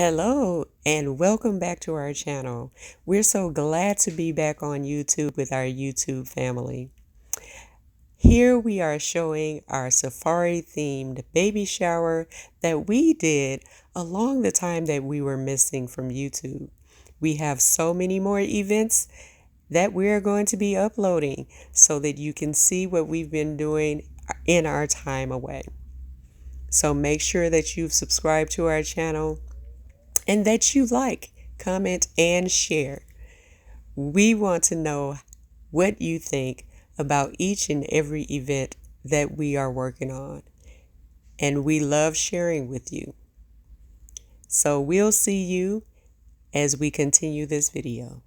Hello and welcome back to our channel. We're so glad to be back on YouTube with our YouTube family. Here we are showing our safari themed baby shower that we did along the time that we were missing from YouTube. We have so many more events that we're going to be uploading so that you can see what we've been doing in our time away. So make sure that you've subscribed to our channel and that you like, comment, and share. We want to know what you think about each and every event that we are working on, and we love sharing with you. So we'll see you as we continue this video.